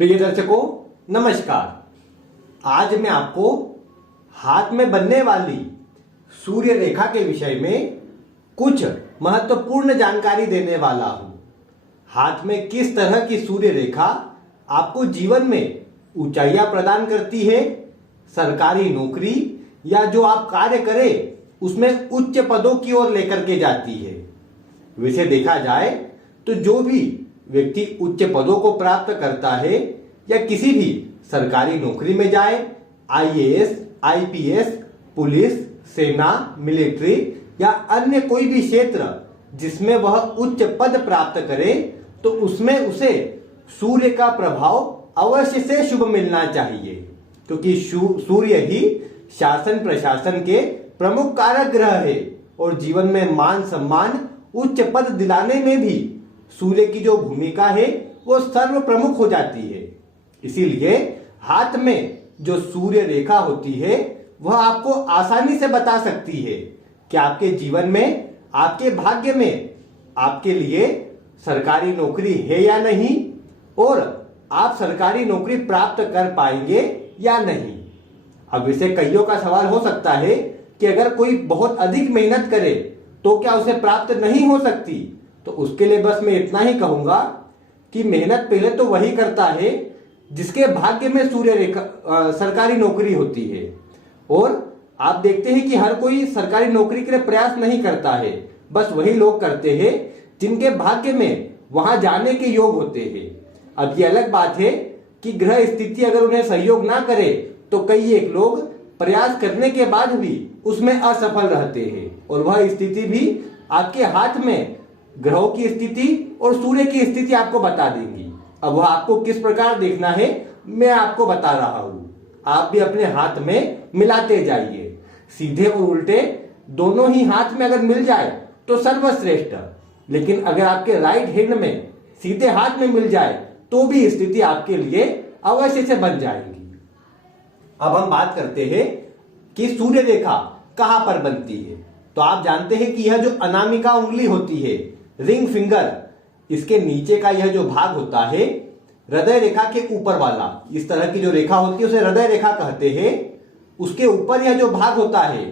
प्रिय दर्शकों, नमस्कार। आज मैं आपको हाथ में बनने वाली सूर्य रेखा के विषय में कुछ महत्वपूर्ण जानकारी देने वाला हूं। हाथ में किस तरह की सूर्य रेखा आपको जीवन में ऊंचाइयां प्रदान करती है, सरकारी नौकरी या जो आप कार्य करें उसमें उच्च पदों की ओर लेकर के जाती है। वैसे देखा जाए तो जो भी व्यक्ति उच्च पदों को प्राप्त करता है या किसी भी सरकारी नौकरी में जाए, आईएएस, आईपीएस, पुलिस, सेना, मिलिट्री या अन्य कोई भी क्षेत्र जिसमें वह उच्च पद प्राप्त करे, तो उसमें उसे सूर्य का प्रभाव अवश्य से शुभ मिलना चाहिए, क्योंकि सूर्य ही शासन प्रशासन के प्रमुख कारक ग्रह है और जीवन में मान सम्मान, उच्च पद दिलाने में भी सूर्य की जो भूमिका है वो सर्व प्रमुख हो जाती है। इसीलिए हाथ में जो सूर्य रेखा होती है वह आपको आसानी से बता सकती है कि आपके जीवन में, आपके भाग्य में आपके लिए सरकारी नौकरी है या नहीं और आप सरकारी नौकरी प्राप्त कर पाएंगे या नहीं। अब इसे कईयों का सवाल हो सकता है कि अगर कोई बहुत अधिक मेहनत करे तो क्या उसे प्राप्त नहीं हो सकती? तो उसके लिए बस मैं इतना ही कहूंगा कि मेहनत पहले तो वही करता है जिसके भाग्य में सूर्य रेखा सरकारी नौकरी होती है। और आप देखते हैं कि हर कोई सरकारी नौकरी के लिए प्रयास नहीं करता है, बस वही लोग करते हैं जिनके भाग्य में वहां जाने के योग होते हैं। अब ये अलग बात है कि ग्रह स्थिति अगर उन्हें सहयोग ना करे तो कई एक लोग प्रयास करने के बाद भी उसमें असफल रहते हैं और वह स्थिति भी आपके हाथ में ग्रहों की स्थिति और सूर्य की स्थिति आपको बता देंगी। अब वह आपको किस प्रकार देखना है मैं आपको बता रहा हूं। आप भी अपने हाथ में मिलाते जाइए। सीधे और उल्टे दोनों ही हाथ में अगर मिल जाए तो सर्वश्रेष्ठ, लेकिन अगर आपके राइट हैंड में सीधे हाथ में मिल जाए तो भी स्थिति आपके लिए अवश्य से बन जाएगी। अब हम बात करते हैं कि सूर्य रेखा कहां पर बनती है। तो आप जानते हैं कि यह जो अनामिका उंगली होती है, रिंग फिंगर, इसके नीचे का यह जो भाग होता है हृदय रेखा के ऊपर वाला, इस तरह की जो रेखा होती है उसे हृदय रेखा कहते हैं। उसके ऊपर यह जो भाग होता है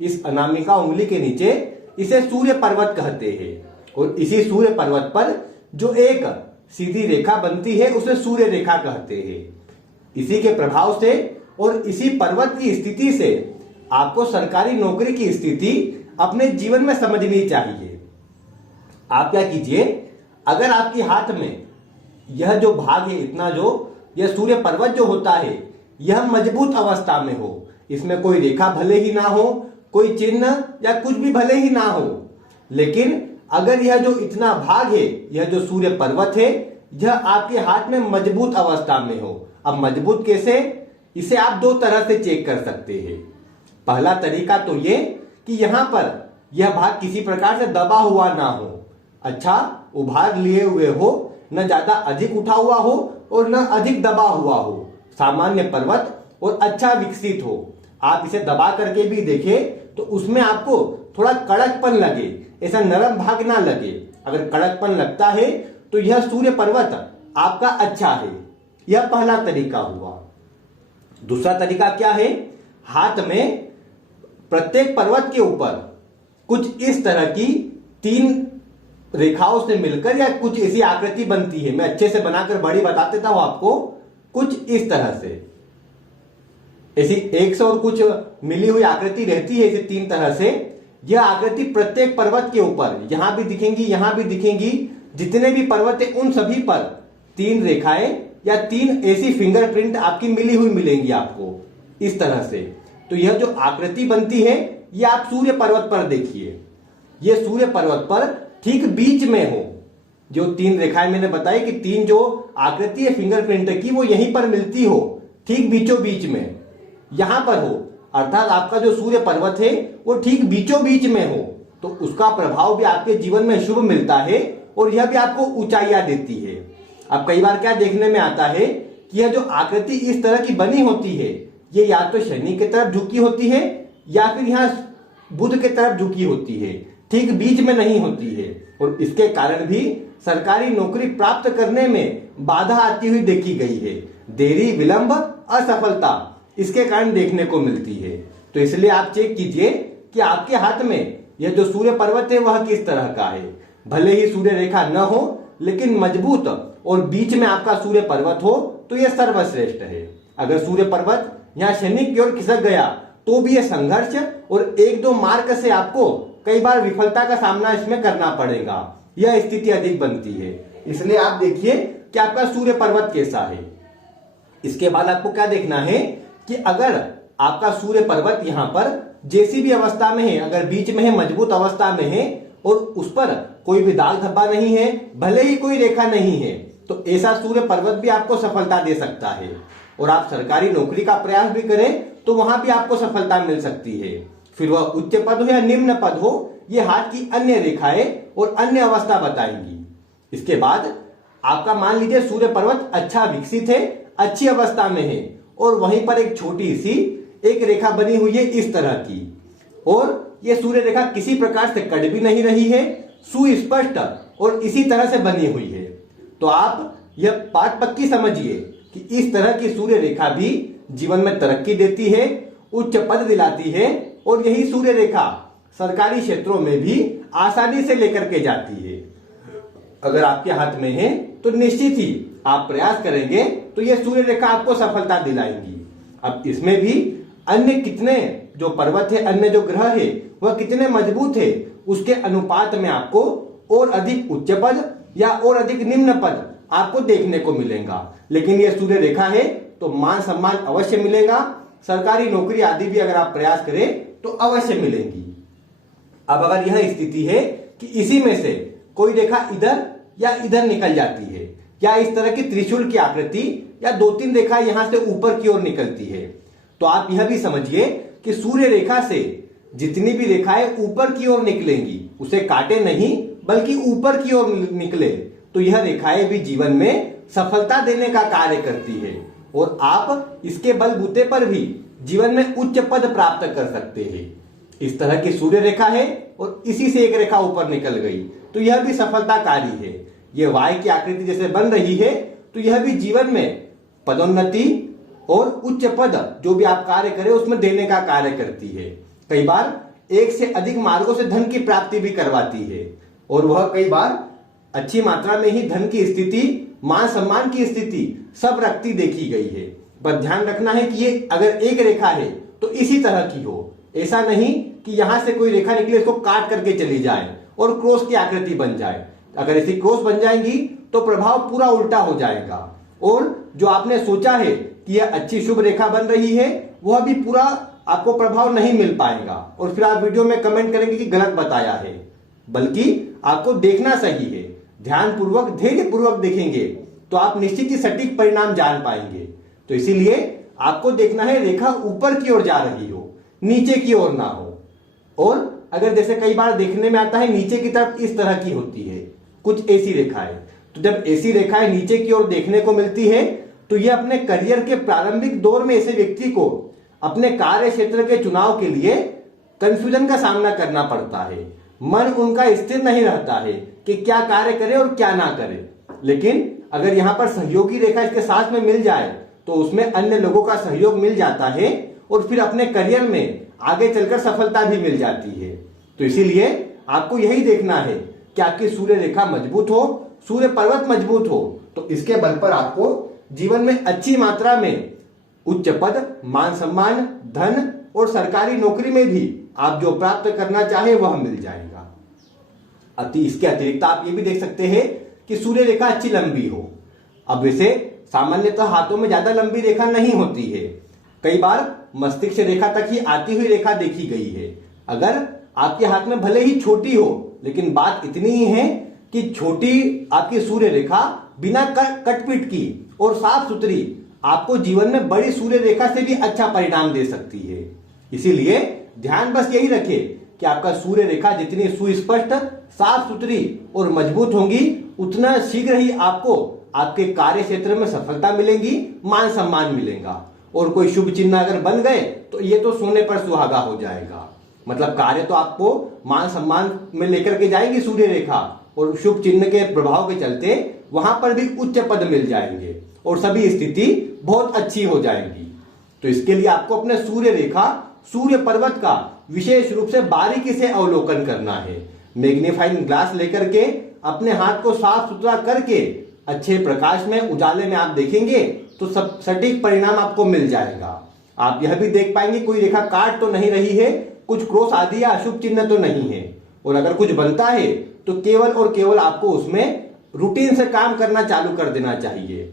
इस अनामिका उंगली के नीचे, इसे सूर्य पर्वत कहते हैं। और इसी सूर्य पर्वत पर जो एक सीधी रेखा बनती है उसे सूर्य रेखा कहते हैं। इसी के प्रभाव से और इसी पर्वत की स्थिति से आपको सरकारी नौकरी की स्थिति अपने जीवन में समझनी चाहिए। आप क्या कीजिए, अगर आपके हाथ में यह जो भाग है, इतना जो यह सूर्य पर्वत जो होता है यह मजबूत अवस्था में हो, इसमें कोई रेखा भले ही ना हो, कोई चिन्ह या कुछ भी भले ही ना हो, लेकिन अगर यह जो इतना भाग है, यह जो सूर्य पर्वत है, यह आपके हाथ में मजबूत अवस्था में हो। अब मजबूत कैसे? इसे आप दो तरह से चेक कर सकते हैं। पहला तरीका तो ये कि यहां पर यह भाग किसी प्रकार से दबा हुआ ना हो, अच्छा उभार लिए हुए हो, न ज्यादा अधिक उठा हुआ हो और न अधिक दबा हुआ हो, सामान्य पर्वत और अच्छा विकसित हो। आप इसे दबा करके भी देखें तो उसमें आपको थोड़ा कड़कपन लगे, ऐसा नरम भाग ना लगे। अगर कड़कपन लगता है तो यह सूर्य पर्वत आपका अच्छा है। यह पहला तरीका हुआ। दूसरा तरीका क्या है? हाथ में प्रत्येक पर्वत के ऊपर कुछ इस तरह की 3 रेखाओं से मिलकर या कुछ ऐसी आकृति बनती है। मैं अच्छे से बनाकर बड़ी बता देता हूं आपको। कुछ इस तरह से ऐसी 100 और कुछ मिली हुई आकृति रहती है, ऐसी 3 तरह से। यह आकृति प्रत्येक पर्वत के ऊपर यहां भी दिखेंगी, यहां भी दिखेंगी। जितने भी पर्वत है उन सभी पर 3 रेखाएं या 3 ऐसी फिंगरप्रिंट आपकी मिली हुई मिलेंगी आपको इस तरह से। तो यह जो आकृति बनती है यह आप सूर्य पर्वत पर देखिए। यह सूर्य पर्वत पर ठीक बीच में हो। जो 3 रेखाएं मैंने बताई कि 3 जो आकृति है फिंगरप्रिंट की वो यहीं पर मिलती हो, ठीक बीचों बीच में यहां पर हो, अर्थात आपका जो सूर्य पर्वत है वो ठीक बीचों बीच में हो, तो उसका प्रभाव भी आपके जीवन में शुभ मिलता है और यह भी आपको ऊंचाइयां देती है। अब कई बार क्या देखने में आता है कि यह जो आकृति इस तरह की बनी होती है ये या तो शनि की तरफ झुकी होती है या फिर यहां बुध की तरफ झुकी होती है, ठीक बीच में नहीं होती है। और इसके कारण भी सरकारी नौकरी प्राप्त करने में बाधा आती हुई देखी गई है। देरी, विलंब, असफलता इसके कारण देखने को मिलती है। तो इसलिए आप चेक कीजिए कि आपके हाथ में यह जो सूर्य पर्वत है वह किस तरह का है। भले ही सूर्य रेखा न हो लेकिन मजबूत और बीच में आपका सूर्य पर्वत हो तो यह सर्वश्रेष्ठ है। अगर सूर्य पर्वत यहाँ शनि की ओर खिसक गया तो भी यह संघर्ष और एक दो मार्क से आपको कई बार विफलता का सामना इसमें करना पड़ेगा, यह स्थिति अधिक बनती है। इसलिए आप देखिए कि आपका सूर्य पर्वत कैसा है। इसके बाद आपको क्या देखना है कि अगर आपका सूर्य पर्वत यहाँ पर जैसी भी अवस्था में है, अगर बीच में है, मजबूत अवस्था में है और उस पर कोई भी दाग धब्बा नहीं है, भले ही कोई रेखा नहीं है, तो ऐसा सूर्य पर्वत भी आपको सफलता दे सकता है। और आप सरकारी नौकरी का प्रयास भी करें तो वहां भी आपको सफलता मिल सकती है। फिर वह उच्च पद हो या निम्न पद हो, ये हाथ की अन्य रेखाएं और अन्य अवस्था बताएंगी। इसके बाद आपका मान लीजिए सूर्य पर्वत अच्छा विकसित है, अच्छी अवस्था में है और वहीं पर एक छोटी सी एक रेखा बनी हुई है इस तरह की, और यह सूर्य रेखा किसी प्रकार से कट भी नहीं रही है, सुस्पष्ट और इसी तरह से बनी हुई है। तो आप यह बात पक्की समझिए कि इस तरह की सूर्य रेखा भी जीवन में तरक्की देती है, उच्च पद दिलाती है और यही सूर्य रेखा सरकारी क्षेत्रों में भी आसानी से लेकर के जाती है। अगर आपके हाथ में है तो निश्चित ही आप प्रयास करेंगे तो यह सूर्य रेखा आपको सफलता दिलाएंगी। अब इसमें भी अन्य कितने जो पर्वत है, अन्य जो ग्रह है वह कितने मजबूत है, उसके अनुपात में आपको और अधिक उच्च पद या और अधिक निम्न पद आपको देखने को मिलेगा। लेकिन यह सूर्य रेखा है तो मान सम्मान अवश्य मिलेगा, सरकारी नौकरी आदि भी अगर आप प्रयास करें तो अवश्य मिलेंगी। अब अगर यह स्थिति है कि इसी में से कोई रेखा इधर या इधर निकल जाती है, या इस तरह की त्रिशूल की आकृति या दो तीन रेखा यहां से ऊपर की ओर निकलती है, तो आप यह भी समझिए कि सूर्य रेखा से जितनी भी रेखाएं ऊपर की ओर निकलेंगी उसे काटे नहीं बल्कि ऊपर की ओर निकले, तो यह रेखाएं भी जीवन में सफलता देने का कार्य करती है और आप इसके बलबूते पर भी जीवन में उच्च पद प्राप्त कर सकते हैं। इस तरह की सूर्य रेखा है और इसी से एक रेखा ऊपर निकल गई तो यह भी सफलताकारी है। यह वाय की आकृति जैसे बन रही है तो यह भी जीवन में पदोन्नति और उच्च पद जो भी आप कार्य करें उसमें देने का कार्य करती है। कई बार एक से अधिक मार्गों से धन की प्राप्ति भी करवाती है और वह कई बार अच्छी मात्रा में ही धन की स्थिति, मान सम्मान की स्थिति सब रखती देखी गई है। पर ध्यान रखना है कि ये अगर एक रेखा है तो इसी तरह की हो, ऐसा नहीं कि यहां से कोई रेखा निकले इसको काट करके चली जाए और क्रॉस की आकृति बन जाए। अगर ऐसी क्रॉस बन जाएंगी तो प्रभाव पूरा उल्टा हो जाएगा और जो आपने सोचा है कि यह अच्छी शुभ रेखा बन रही है वह भी पूरा आपको प्रभाव नहीं मिल पाएगा और फिर आप वीडियो में कमेंट करेंगे कि गलत बताया है। बल्कि आपको देखना सही है, ध्यान पूर्वक धैर्य पूर्वक देखेंगे तो आप निश्चित ही सटीक परिणाम जान पाएंगे। तो इसीलिए आपको देखना है रेखा ऊपर की ओर जा रही हो, नीचे की ओर ना हो। और अगर जैसे कई बार देखने में आता है नीचे की तरफ इस तरह की होती है कुछ ऐसी रेखाएं, तो जब ऐसी रेखाएं नीचे की ओर देखने को मिलती है तो यह अपने करियर के प्रारंभिक दौर में ऐसे व्यक्ति को अपने कार्य क्षेत्र के चुनाव के लिए कंफ्यूजन का सामना करना पड़ता है। मन उनका स्थिर नहीं रहता है कि क्या कार्य करे और क्या ना करे। लेकिन अगर यहां पर सहयोगी रेखा इसके साथ में मिल जाए तो उसमें अन्य लोगों का सहयोग मिल जाता है और फिर अपने करियर में आगे चलकर सफलता भी मिल जाती है। तो इसीलिए आपको यही देखना है कि आपकी सूर्य रेखा मजबूत हो, सूर्य पर्वत मजबूत हो, तो इसके बल पर आपको जीवन में अच्छी मात्रा में उच्च पद, मान सम्मान, धन और सरकारी नौकरी में भी आप जो प्राप्त करना चाहे वह मिल जाएगा। इसके अतिरिक्त आप ये भी देख सकते हैं कि सूर्य रेखा अच्छी लंबी हो। अब वैसे सामान्यतः हाथों में ज्यादा लंबी रेखा नहीं होती है, कई बार मस्तिष्क रेखा तक ही आती हुई रेखा देखी गई है। अगर आपके हाथ में भले ही छोटी हो लेकिन बात इतनी ही है कि छोटी आपकी सूर्य रेखा बिना कटपीट की और साफ सुथरी आपको जीवन में बड़ी सूर्य रेखा से भी अच्छा परिणाम दे सकती है। इसीलिए ध्यान बस यही रखे कि आपका सूर्य रेखा जितनी सुस्पष्ट, साफ सुथरी और मजबूत होंगी उतना शीघ्र ही आपको आपके कार्य क्षेत्र में सफलता मिलेगी, मान सम्मान मिलेगा। और कोई शुभ चिन्ह अगर बन गए तो ये तो सोने पर सुहागा हो जाएगा। मतलब कार्य तो आपको मान सम्मान में लेकर के जाएगी सूर्य रेखा, और शुभ चिन्ह के प्रभाव के चलते वहां पर भी उच्च पद मिल जाएंगे और सभी स्थिति बहुत अच्छी हो जाएंगी। तो इसके लिए आपको अपने सूर्य रेखा, सूर्य पर्वत का विशेष रूप से बारीकी से अवलोकन करना है। मैग्नीफाइंग ग्लास लेकर के अपने हाथ को साफ सुथरा करके अच्छे प्रकाश में, उजाले में आप देखेंगे तो सब सटीक परिणाम आपको मिल जाएगा। आप यह भी देख पाएंगे कोई रेखा काट तो नहीं रही है, कुछ क्रॉस आदि या अशुभ चिन्ह तो नहीं है, और अगर कुछ बनता है तो केवल और केवल आपको उसमें रूटीन से काम करना चालू कर देना चाहिए।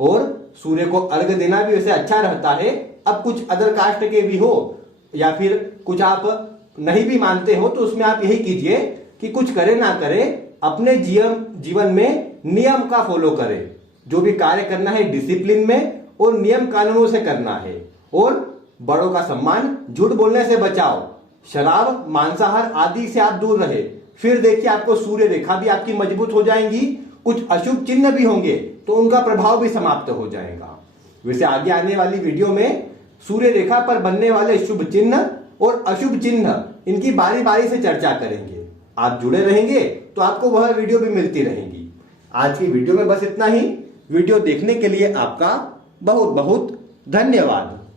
और सूर्य को अर्घ देना भी वैसे अच्छा रहता है। अब कुछ अदर कास्ट के भी हो या फिर कुछ आप नहीं भी मानते हो तो उसमें आप यही कीजिए कि कुछ करे ना करे अपने जीवन में नियम का फॉलो करें। जो भी कार्य करना है डिसिप्लिन में और नियम कानूनों से करना है, और बड़ों का सम्मान, झूठ बोलने से बचाओ, शराब, मांसाहार आदि से आप दूर रहे। फिर देखिए आपको सूर्य रेखा भी आपकी मजबूत हो जाएंगी, कुछ अशुभ चिन्ह भी होंगे तो उनका प्रभाव भी समाप्त हो जाएगा। वैसे आगे आने वाली वीडियो में सूर्य रेखा पर बनने वाले शुभ चिन्ह और अशुभ चिन्ह इनकी बारी बारी से चर्चा करेंगे। आप जुड़े रहेंगे तो आपको वह वीडियो भी मिलती रहेंगी। आज की वीडियो में बस इतना ही। वीडियो देखने के लिए आपका बहुत बहुत धन्यवाद।